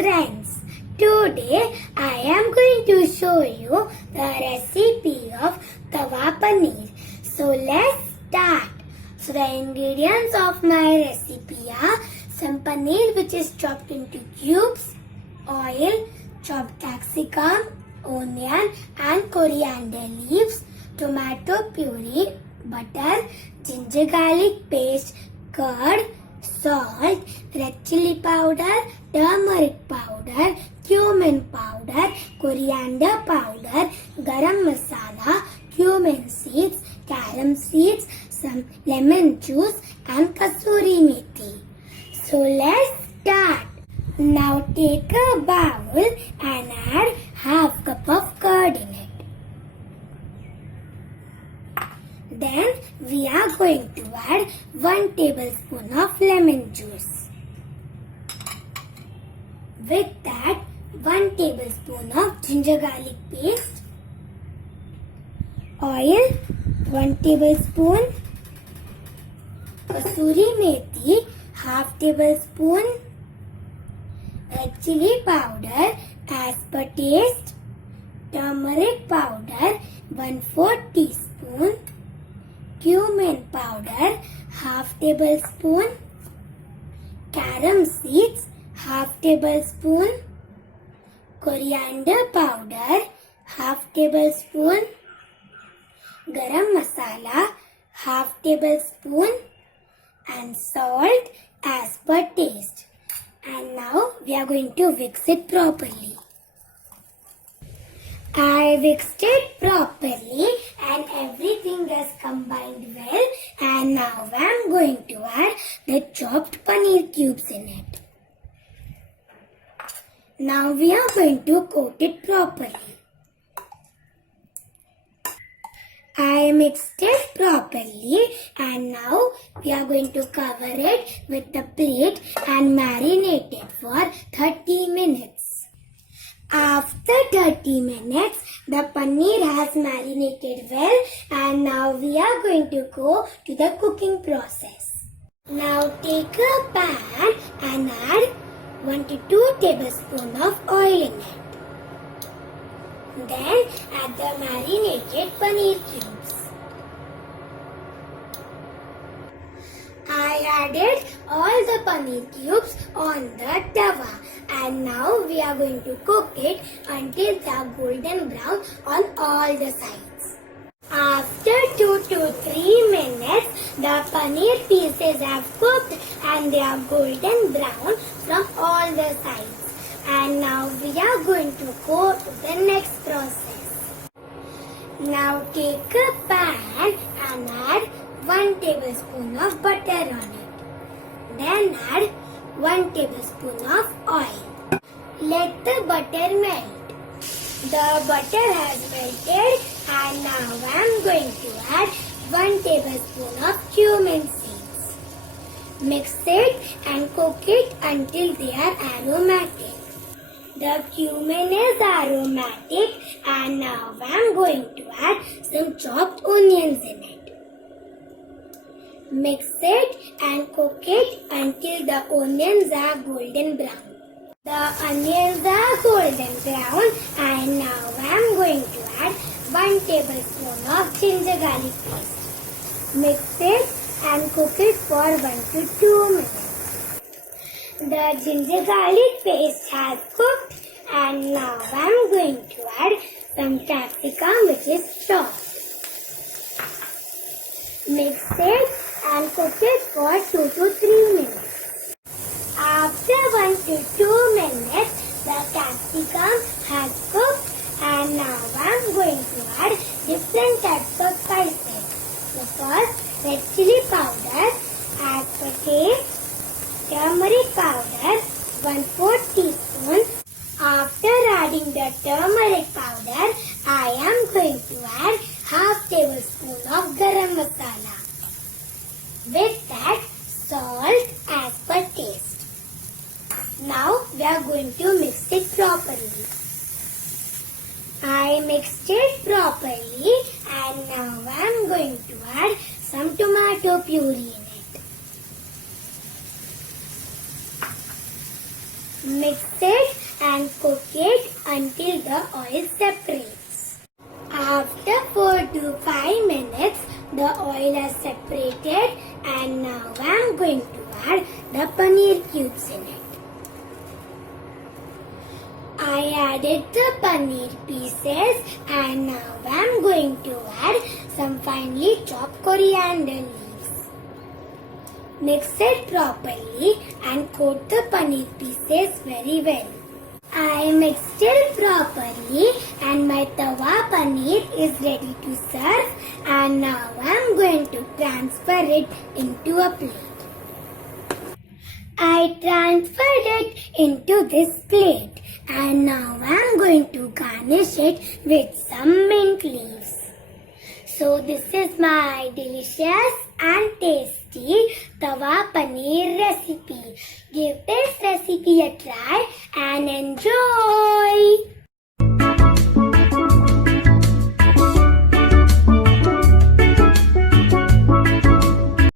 friends, today I am going to show you the recipe of Tawa Paneer. So let's start. So the ingredients of my recipe are some paneer which is chopped into cubes, oil, chopped capsicum, onion and coriander leaves, tomato puree, butter, ginger garlic paste, curd, salt, red chili powder, turmeric powder, cumin powder, coriander powder, garam masala, cumin seeds, carom seeds, some lemon juice and kasuri methi. So let's start. Now take a bowl and add half cup of curd in it. Then we are going to add 1 tablespoon of lemon juice. With that, 1 tablespoon of ginger garlic paste, oil, 1 tablespoon, kasuri methi, half tablespoon, red chili powder as per taste, turmeric powder 1/4 teaspoon, cumin powder half tablespoon, carom seeds half tablespoon, coriander powder half tablespoon, garam masala half tablespoon and salt as per taste. And now we are going to mix it properly. I mixed it properly and everything is combined well, and now I am going to add the chopped paneer cubes in it. Now we are going to coat it properly. I mixed it properly and now we are going to cover it with the plate and marinate it for 30 minutes. After 30 minutes, the paneer has marinated well and now we are going to go to the cooking process. Now take a pan and add 1 to 2 tablespoons of oil in it. Then add the marinated paneer cubes. I added all the paneer cubes on the tawa and now we are going to cook it until they are golden brown on all the sides. After 2 to 3 minutes, the paneer pieces have cooked and they are golden brown from all the sides. And now we are going to go to the next process. Now take a pan and add 1 tablespoon of butter on it. Then add 1 tablespoon of oil. Let the butter melt. The butter has melted and now I am going to add 1 tablespoon of cumin seeds. Mix it and cook it until they are aromatic. The cumin is aromatic and now I am going to add some chopped onions in it. Mix it and cook it until the onions are golden brown. The onions are golden brown and now I am going to add 1 tablespoon of ginger garlic paste. Mix it and cook it for 1 to 2 minutes. The ginger garlic paste has cooked and now I am going to add some capsicum which is chopped. Mix it and cook it for 2 to 3 minutes. After 1 to 2 minutes, the capsicum has cooked and now I am going to add different types of spices. So first, red chili powder as per taste, turmeric powder 1/4 teaspoon. After adding the turmeric powder, I am going to add half tablespoon of garam masala. With that, salt as per taste. Now we are going to mix it properly. I mixed it properly and now I am going to add some tomato puree in it. Mix it oil separates. After 4 to 5 minutes, the oil has separated, and now I am going to add the paneer cubes in it. I added the paneer pieces, and now I am going to add some finely chopped coriander leaves. Mix it properly and coat the paneer pieces very well. I mixed it properly and my tawa paneer is ready to serve, and now I am going to transfer it into a plate. I transferred it into this plate, and now I am going to garnish it with some mint leaves. So this is my delicious and tasty tawa paneer recipe. Give this recipe a try and enjoy.